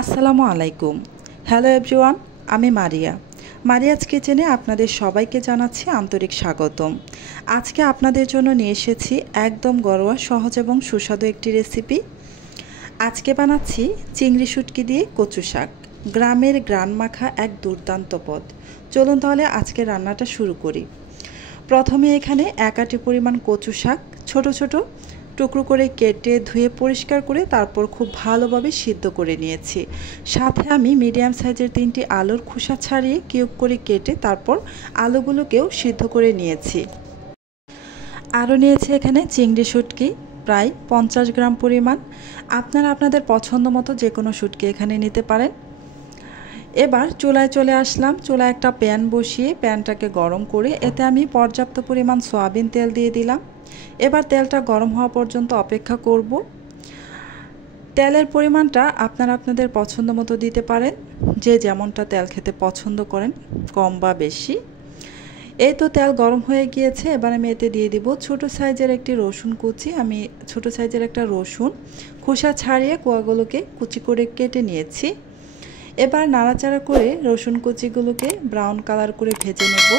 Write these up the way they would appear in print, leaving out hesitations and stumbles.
আসসালামু আলাইকুম। Hello everyone, আমি মারিয়াজ কিচেনে আপনাদের সবাইকে জানাচ্ছি আন্তরিক স্বাগতম। আজকে আপনাদের জন্য নিয়ে এসেছি একদম ঘরোয়া, সহজ এবং সুস্বাদু একটি রেসিপি। আজকে বানাচ্ছি চিংড়ি শুটকি দিয়ে কচু শাক, গ্রামের গ্রান মাখা এক দুর্দান্ত পদ। চলুন তাহলে আজকে রান্নাটা শুরু করি। প্রথমে এখানে 1 আটি পরিমাণ কচু শাক ছোট ছোট টুকরো করে কেটে ধুয়ে পরিষ্কার করে তারপর খুব ভালোভাবে সিদ্ধ করে নিয়েছি। সাথে আমি মিডিয়াম সাইজের 3টি আলুর খোসা ছাড়িয়ে কিউব করে কেটে তারপর আলুগুলোকেও সিদ্ধ করে নিয়েছি। আরও নিয়েছি এখানে চিংড়ি শুটকি প্রায় 50 গ্রাম পরিমাণ। আপনারা আপনাদের পছন্দ মতো যে কোনো শুটকি এখানে নিতে পারেন। এবার চুলায় চলে আসলাম। চুলায় একটা প্যান বসিয়ে প্যানটাকে গরম করে এতে আমি পর্যাপ্ত পরিমাণ সয়াবিন তেল দিয়ে দিলাম। এবার তেলটা গরম হওয়া পর্যন্ত অপেক্ষা করব। তেলের পরিমাণটা আপনারা আপনাদের পছন্দ মতো দিতে পারেন, যে যেমনটা তেল খেতে পছন্দ করেন, কম বা বেশি। এই তো তেল গরম হয়ে গিয়েছে। এবার আমি এতে দিয়ে দিব ছোট সাইজের একটি রসুন কুচি। আমি ছোট সাইজের একটা রসুন খোসা ছাড়িয়ে কোয়াগুলোকে কুচি করে কেটে নিয়েছি। এবার নাড়াচাড়া করে রসুন কুচিগুলোকে ব্রাউন কালার করে ভেজে নেব।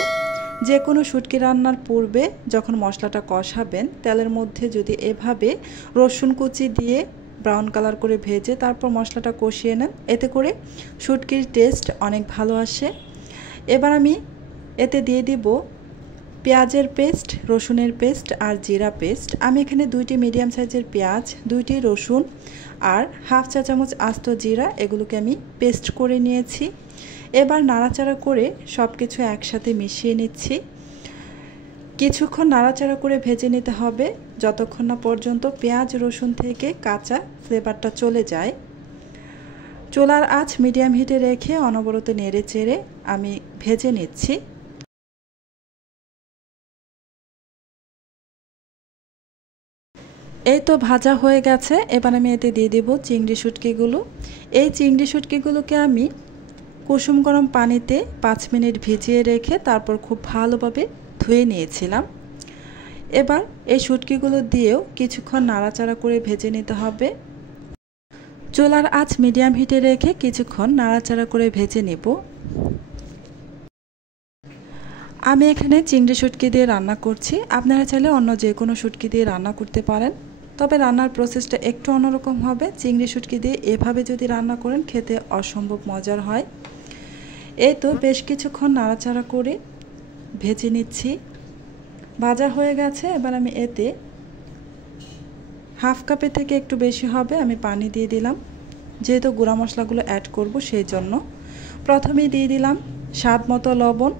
যে কোনো শুটকি রান্নার পূর্বে যখন মশলাটা কষাবেন, তেলের মধ্যে যদি এভাবে রসুন কুচি দিয়ে ব্রাউন কালার করে ভেজে তারপর মশলাটা কষিয়ে নেন, এতে করে শুটকির টেস্ট অনেক ভালো আসে। এবার আমি এতে দিয়ে দিব পেঁয়াজের পেস্ট, রসুনের পেস্ট আর জিরা পেস্ট। আমি এখানে 2টি মিডিয়াম সাইজের পেঁয়াজ, 2টি রসুন আর হাফ চা চামচ আস্ত জিরা, এগুলোকে আমি পেস্ট করে নিয়েছি। এবার নাড়াচাড়া করে সব কিছু একসাথে মিশিয়ে নিচ্ছি। কিছুক্ষণ নাড়াচাড়া করে ভেজে নিতে হবে, যতক্ষণ না পর্যন্ত পেঁয়াজ রসুন থেকে কাঁচা ফ্লেভারটা চলে যায়। চুলার আঁচ মিডিয়াম হিটে রেখে অনবরত নেড়ে চেড়ে আমি ভেজে নিচ্ছি। এই তো ভাজা হয়ে গেছে। এবার আমি এতে দিয়ে দেব চিংড়ি শুটকিগুলো। এই চিংড়ি শুটকিগুলোকে আমি কুসুম গরম পানিতে 5 মিনিট ভিজিয়ে রেখে তারপর খুব ভালোভাবে ধুয়ে নিয়েছিলাম। এবার এই শুটকিগুলো দিয়েও কিছুক্ষণ নাড়াচাড়া করে ভেজে নিতে হবে। চুলার আঁচ মিডিয়াম হিটে রেখে কিছুক্ষণ নাড়াচাড়া করে ভেজে নেব। আমি এখানে চিংড়ি শুটকি দিয়ে রান্না করছি। আপনারা চাইলে অন্য যে কোনো শুটকি দিয়ে রান্না করতে পারেন, তবে রান্নার প্রসেসটা একটু অন্যরকম হবে। চিংড়ি শুটকি দিয়ে এভাবে যদি রান্না করেন খেতে অসম্ভব মজার হয়। এই তো বেশ কিছুক্ষণ নাড়াচাড়া করে ভেজে নিচ্ছি। ভাজা হয়ে গেছে। এবার আমি এতে হাফ কাপের থেকে একটু বেশি হবে আমি পানি দিয়ে দিলাম, যেহেতু গুঁড়া মশলাগুলো অ্যাড করব সেই জন্য। প্রথমেই দিয়ে দিলাম স্বাদ মতো লবণ,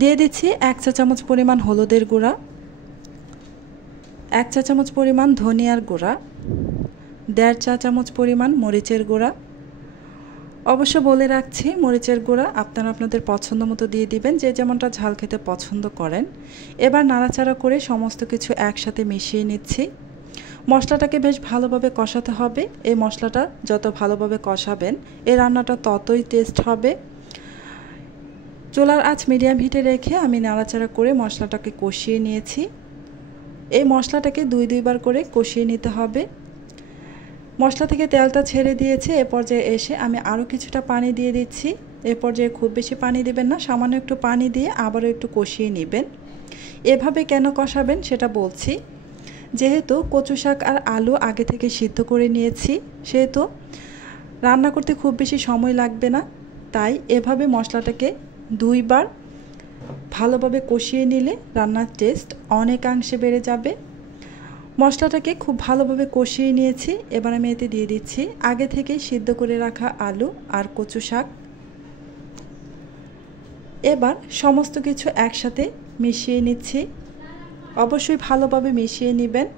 দিয়ে দিচ্ছি 1 চা চামচ পরিমাণ হলুদের গুঁড়া, 1 চা চামচ পরিমাণ ধনিয়ার গুঁড়া, 1.5 চা চামচ পরিমাণ মরিচের গুঁড়া। অবশ্য বলে রাখছি, মরিচের গুঁড়া আপনারা আপনাদের পছন্দ মতো দিয়ে দিবেন, যে যেমনটা ঝাল খেতে পছন্দ করেন। এবার নাড়াচাড়া করে সমস্ত কিছু একসাথে মিশিয়ে নিচ্ছি। মশলাটাকে বেশ ভালোভাবে কষাতে হবে। এই মশলাটা যত ভালোভাবে কষাবেন এই রান্নাটা ততই টেস্ট হবে। চুলার আঁচ মিডিয়াম হিটে রেখে আমি নাড়াচাড়া করে মশলাটাকে কষিয়ে নিয়েছি। এই মশলাটাকে 2 বার করে কষিয়ে নিতে হবে। মশলা থেকে তেলটা ছেড়ে দিয়েছে। এ পর্যায়ে এসে আমি আরও কিছুটা পানি দিয়ে দিচ্ছি। এ পর্যায়ে খুব বেশি পানি দিবেন না, সামান্য একটু পানি দিয়ে আবারও একটু কষিয়ে নেবেন। এভাবে কেন কষাবেন সেটা বলছি। যেহেতু কচু শাক আর আলু আগে থেকে সিদ্ধ করে নিয়েছি, সেহেতু রান্না করতে খুব বেশি সময় লাগবে না। তাই এভাবে মশলাটাকে 2 বার ভালোভাবে কষিয়ে নিলে রান্নার টেস্ট অনেকাংশে বেড়ে যাবে। মশলাটাকে খুব ভালোভাবে কষিয়ে নিয়েছি। এবার আমি এতে দিয়ে দিচ্ছি আগে থেকে সিদ্ধ করে রাখা আলু আর কচু শাক। এবার সমস্ত কিছু একসাথে মিশিয়ে নিচ্ছি। অবশ্যই ভালোভাবে মিশিয়ে নেবেন।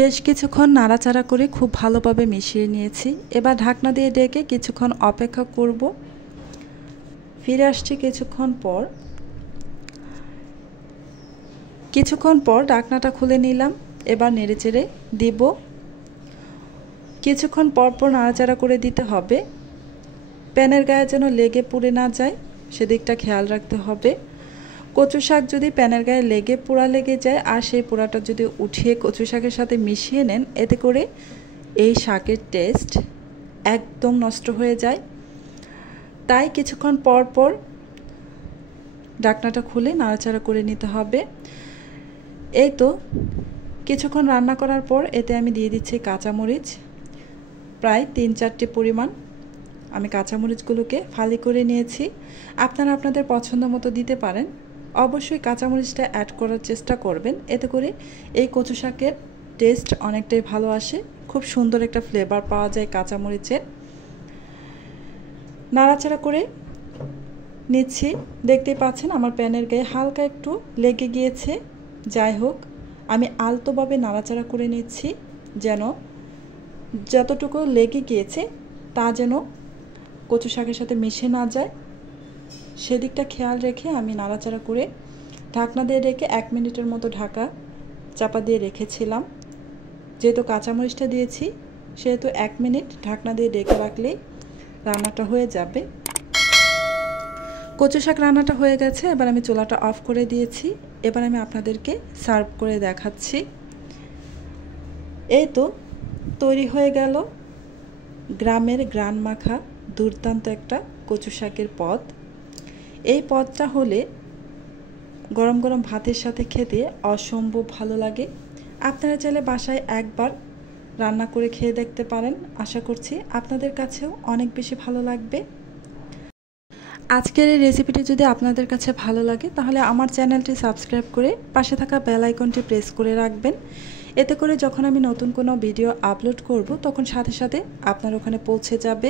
বেশ কিছুক্ষণ নাড়াচাড়া করে খুব ভালোভাবে মিশিয়ে নিয়েছি। এবার ঢাকনা দিয়ে ডেকে কিছুক্ষণ অপেক্ষা করব। ফিরে আসছি কিছুক্ষণ পর ঢাকনাটা খুলে নিলাম। এবার নেড়েচেড়ে দিব। কিছুক্ষণ পর পর নাড়াচাড়া করে দিতে হবে, প্যানের গায়ে যেন লেগে পুড়ে না যায় সেদিকটা খেয়াল রাখতে হবে। কচু শাক যদি প্যানের গায়ে পোড়া লেগে যায় আর সেই পোড়াটা যদি উঠিয়ে কচু শাকের সাথে মিশিয়ে নেন, এতে করে এই শাকের টেস্ট একদম নষ্ট হয়ে যায়। তাই কিছুক্ষণ পর পর ঢাকনাটা খুলে নাড়াচাড়া করে নিতে হবে। এই তো কিছুক্ষণ রান্না করার পর এতে আমি দিয়ে দিচ্ছি কাঁচামরিচ, প্রায় 3-4টি পরিমাণ। আমি কাঁচামরিচগুলোকে ফালি করে নিয়েছি। আপনারা আপনাদের পছন্দ মতো দিতে পারেন। অবশ্যই কাঁচামরিচটা অ্যাড করার চেষ্টা করবেন, এতে করে এই কচু শাকের টেস্ট অনেকটাই ভালো আসে, খুব সুন্দর একটা ফ্লেভার পাওয়া যায় কাঁচামরিচের। নাড়াচাড়া করে নিচ্ছি। দেখতেই পাচ্ছেন আমার প্যানের গায়ে হালকা একটু লেগে গিয়েছে। যাই হোক, আমি আলতোভাবে নাড়াচাড়া করে নিচ্ছি যেন যতটুকু লেগে গিয়েছে তা যেন কচু শাকের সাথে মিশে না যায়, সেদিকটা খেয়াল রেখে আমি নাড়াচাড়া করে ঢাকনা দিয়ে রেখে 1 মিনিটের মতো চাপা দিয়ে রেখেছিলাম। যেহেতু কাঁচামরিচটা দিয়েছি সেহেতু 1 মিনিট ঢাকনা দিয়ে রেখে রাখলেই রান্নাটা হয়ে যাবে। কচু শাক রান্নাটা হয়ে গেছে। এবার আমি চুলাটা অফ করে দিয়েছি। এবার আমি আপনাদেরকে সার্ভ করে দেখাচ্ছি। এই তো তৈরি হয়ে গেল গ্রামের গ্রান মাখা দুর্দান্ত একটা কচু শাকের পদ। এই পদটা হলে গরম গরম ভাতের সাথে খেতে অসম্ভব ভালো লাগে। আপনারা চাইলে বাসায় একবার রান্না করে খেয়ে দেখতে পারেন। আশা করছি আপনাদের কাছেও অনেক বেশি ভালো লাগবে। আজকের এই রেসিপিটি যদি আপনাদের কাছে ভালো লাগে তাহলে আমার চ্যানেলটি সাবস্ক্রাইব করে পাশে থাকা বেল আইকনটি প্রেস করে রাখবেন। এতে করে যখন আমি নতুন কোনো ভিডিও আপলোড করব তখন সাথে সাথে আপনার ওখানে পৌঁছে যাবে।